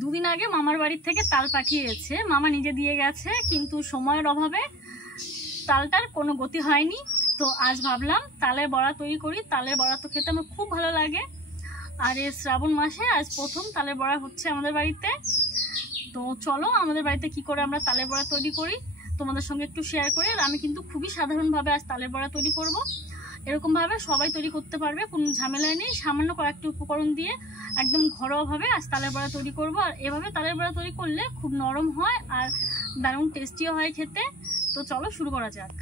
দুদিন আগে মামার বাড়ি থেকে তাল পাঠিয়েছে, মামা নিজে দিয়ে গেছে, কিন্তু সময়ের অভাবে তালটার কোনো গতি হয়নি। তো আজ ভাবলাম তালের বড়া তৈরি করি। তালের বড়া তো খেতে আমার খুব ভালো লাগে, আর এই শ্রাবণ মাসে আজ প্রথম তালের বড়া হচ্ছে আমাদের বাড়িতে। তো চলো আমাদের বাড়িতে কি করে আমরা তালের বড়া তৈরি করি তোমাদের সঙ্গে একটু শেয়ার করি। আর আমি কিন্তু খুবই সাধারণভাবে আজ তালের বড়া তৈরি করব। এরকমভাবে সবাই তৈরি করতে পারবে, কোনো ঝামেলায় নেই। সামান্য কয়েকটি উপকরণ দিয়ে একদম ঘরোয়াভাবে আজ তালের বড়া তৈরি করব। আর এভাবে তালের বড়া তৈরি করলে খুব নরম হয় আর দারুণ টেস্টিও হয় খেতে। তো চলো শুরু করা যাক।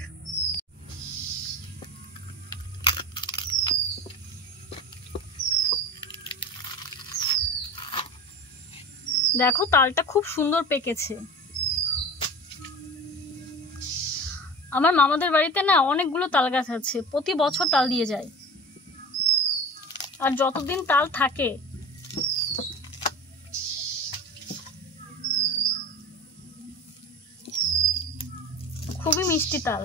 দেখো তালটা খুব সুন্দর পেকেছে। আমার মামাদের বাড়িতে না অনেকগুলো তাল গাছ আছে, প্রতি বছর তাল দিয়ে যায়। আর যতদিন তাল থাকে খুবই মিষ্টি তাল।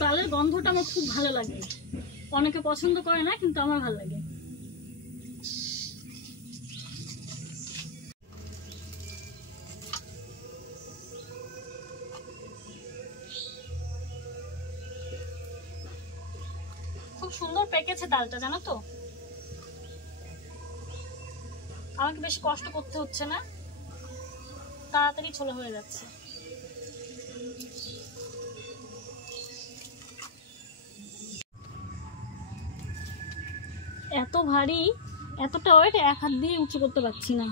তালের গন্ধটা আমার খুব ভালো লাগে। অনেকে পছন্দ করে না, কিন্তু আমার ভালো লাগে। খুব সুন্দর পেকেছে তালটা, জানো তো। আমাকে বেশি কষ্ট করতে হচ্ছে না, তাড়াতাড়ি ছোলা হয়ে যাচ্ছে। এত ভারী, এতটা ওয়েট এক হাত দিয়ে উঁচু করতে পারছি না।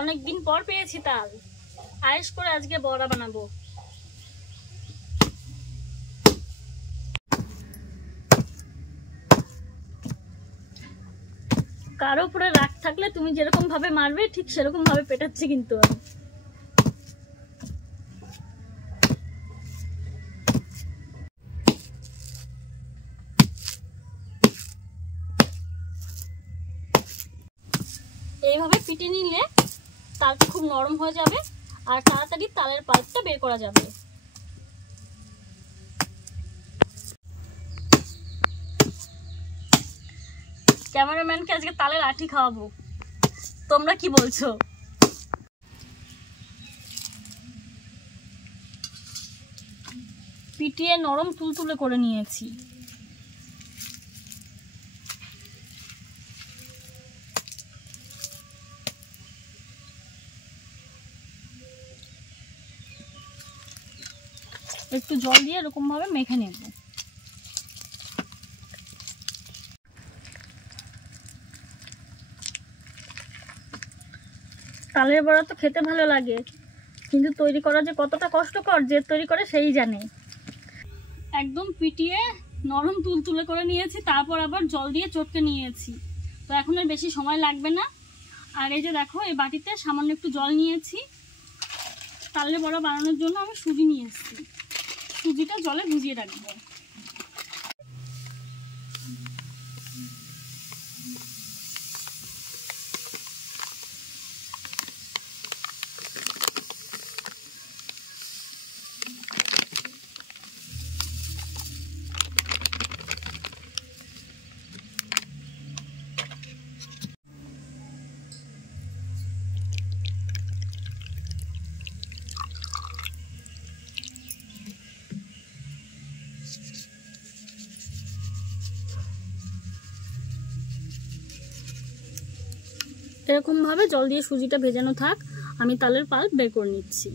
অনেকদিন পর পেয়েছি তাল, আয়েশ করে আজকে বড়া বানাবো। কারো উপরে রাগ থাকলে তুমি যেরকম ভাবে মারবে ঠিক সেরকম ভাবে পেটাচ্ছি কিন্তু আমি। এইভাবে পিটে নিলে তালটা খুব নরম হয়ে যাবে আর তাড়াতাড়ি তালের পাল্পটা বের করা যাবে। ক্যামেরাম্যানকে আজকে তালের আঠি খাওয়াবো, তোমরা কি বলছো? পিটিয়ে নরম তুলতুলে করে নিয়েছি। একটু জল দিয়ে এরকম ভাবে মেখে নেব। তালের বড়া তো খেতে ভালো লাগে, কিন্তু তৈরি করা যে কতটা কষ্টকর যে তৈরি করে সেই জানে। একদম পিটিয়ে নরম তুলতুলে করে নিয়েছি, তারপর আবার জল দিয়ে চটকে নিয়েছি। তো এখন আর বেশি সময় লাগবে না। আর এই যে দেখো, এই বাটিতে সামান্য একটু জল নিয়েছি। তালের বড়া বানানোর জন্য আমি সুজি নিয়ে এসেছি, সুজিটা জলে ভিজিয়ে রাখবো। এরকম ভাবে জল দিয়ে সুজিটা ভেজানো থাক, আমি তালের পাল্প বের করে নিচ্ছি।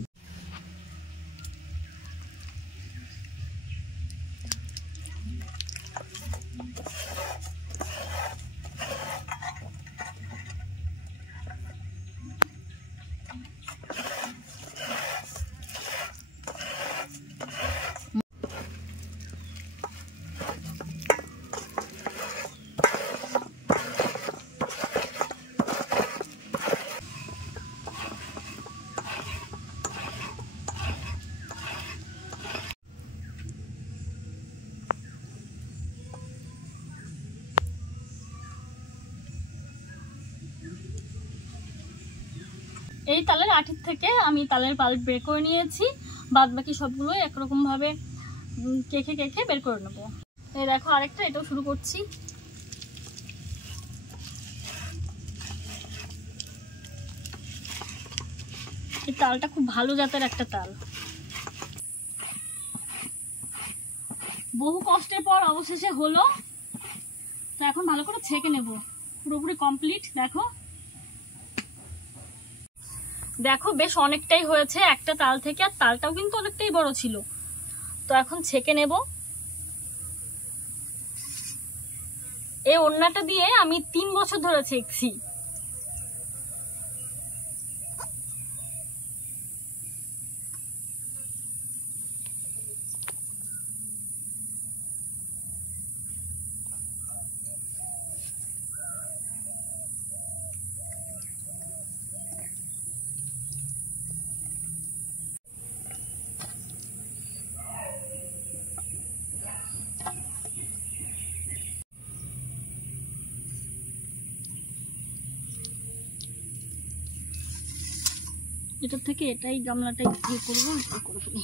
এই তালের আঠির থেকে আমি তালের পাল্প বের করে নিয়েছি, বাদ বাকি সবগুলো একরকমভাবে কেখে কেখে বের করে নেবো। এই দেখো আরেকটা, এটাও শুরু করছি। এই তালটা খুব ভালো জাতের একটা তাল। বহু কষ্টের পর অবশেষে হলো, তো এখন ভালো করে ছেঁকে নেব। পুরোপুরি কমপ্লিট। দেখো দেখো বেশ অনেকটাই হয়েছে একটা তাল থেকে, আর তালটাও কিন্তু অনেকটাই বড় ছিল। তো এখন ছেঁকে নেব। এই ওড়নাটা দিয়ে আমি 3 বছর ধরে ছেঁকছি। এটার থেকে এটাই গামলাটাই ইয়ে করবো, করে ফেলি।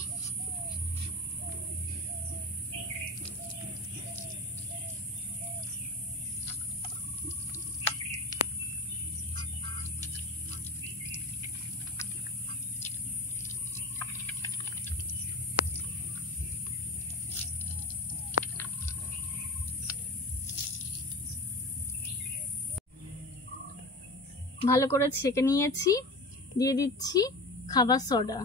ভালো করে ছেঁকে নিয়েছি। দিয়ে দিচ্ছি খাবার সোডা,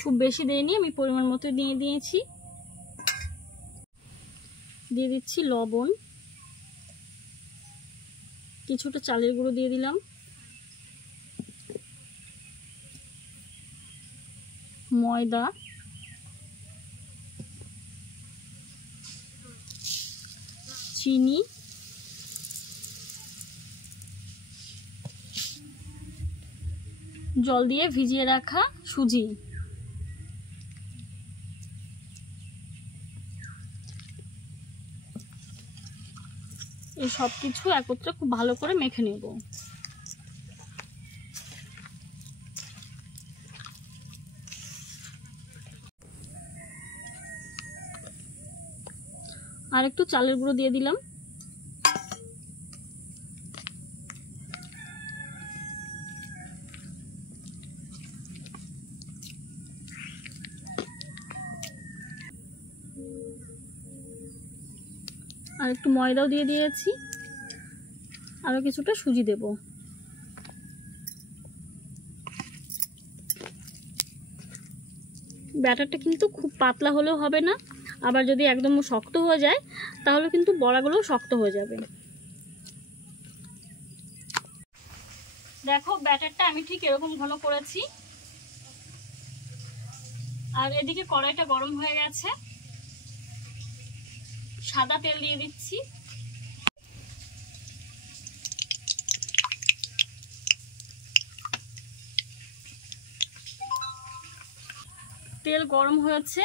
খুব বেশি দেইনি, আমি পরিমাণ মতো দিয়ে দিয়েছি। দিয়ে দিচ্ছি লবণ, কিছুটা চালের গুঁড়ো দিয়ে দিলাম, ময়দা, চিনি, জল দিয়ে ভিজিয়ে রাখা সুজি। এই সব কিছু একত্রে খুব ভালো করে মেখে নেব। আর একটু চালের গুঁড়ো দিয়ে দিলাম। আর একটু ময়দাও দিয়ে দিয়েছি, আরো কিছুটা সুজি দেব। ব্যাটারটা কিন্তু খুব পাতলা হলেও হবে না, আবার যদি একদম শক্ত হয়ে যায় তাহলে কিন্তু বড়াগুলোও শক্ত হয়ে যাবে। দেখো ব্যাটারটা আমি ঠিক এরকম ঘন করেছি। আর এদিকে কড়াইটা গরম হয়ে গেছে, সাদা তেল দিয়ে দিচ্ছি। তেল গরম হয়েছে,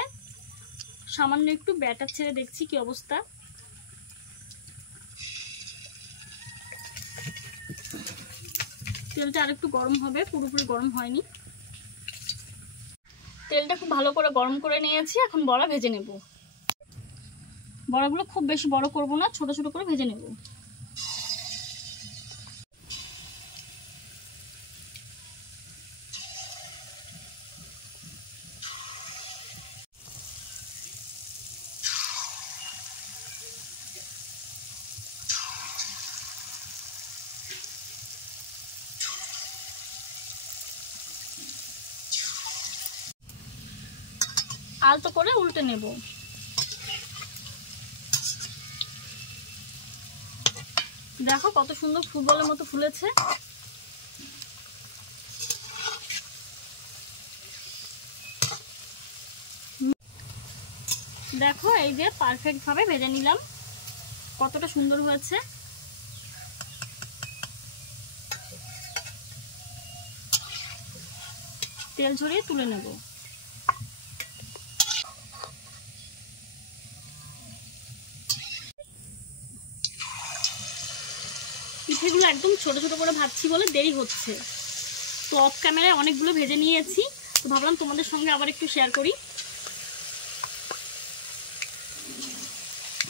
সামান্য একটু ব্যাটার ছেড়ে দেখছি কি অবস্থা। তেলটা আরেকটু গরম হবে, পুরোপুরি গরম হয়নি। তেলটা খুব ভালো করে গরম করে নিয়েছি, এখন বড়া ভেজে নেব। বড়াগুলো খুব বেশি বড় করব না, ছোট ছোট করে ভেজে নেব। আলতো করে উল্টে নেব। দেখো কত সুন্দর ফুটবলের মতো ফুলেছে। দেখো এই যে পারফেক্ট ভাবে ভেজে নিলাম, কতটা সুন্দর হয়েছে। তেল ঝরিয়ে তুলে নেব। পিঠেগুলো একদম ছোট ছোট করে ভাজছি বলে দেরি হচ্ছে। তো অফ ক্যামেরায় অনেকগুলো ভেজে নিয়েছি, তো ভাবলাম তোমাদের সঙ্গে আবার একটু শেয়ার করি।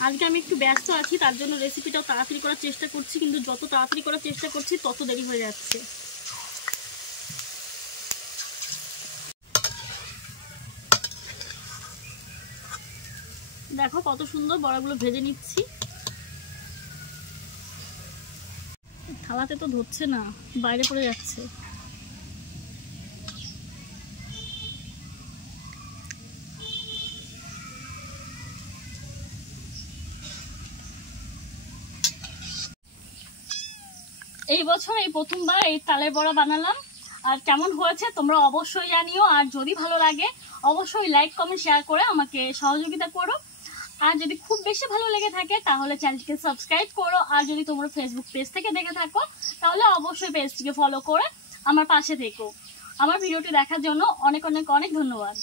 আজকে আমি একটু ব্যস্ত আছি, তার জন্য রেসিপিটাও তাড়াতাড়ি করার চেষ্টা করছি, কিন্তু যত তাড়াতাড়ি করার চেষ্টা করছি তত দেরি হয়ে যাচ্ছে। দেখো কত সুন্দর বড়াগুলো ভেজে নিচ্ছি। থালাতে তো ধরছে না, বাইরে পড়ে যাচ্ছে। এই বছর এই প্রথমবার এই তালের বড়া বানালাম, আর কেমন হয়েছে তোমরা অবশ্যই জানিও। আর যদি ভালো লাগে অবশ্যই লাইক কমেন্ট শেয়ার করে আমাকে সহযোগিতা করো। আর যদি খুব বেশি ভালো লেগে থাকে তাহলে চ্যানেলটিকে সাবস্ক্রাইব করো। আর যদি তোমরা ফেসবুক পেজ থেকে দেখে থাকো তাহলে অবশ্যই পেজটিকে ফলো করে আমার পাশে থেকো। আমার ভিডিওটি দেখার জন্য অনেক অনেক অনেক ধন্যবাদ।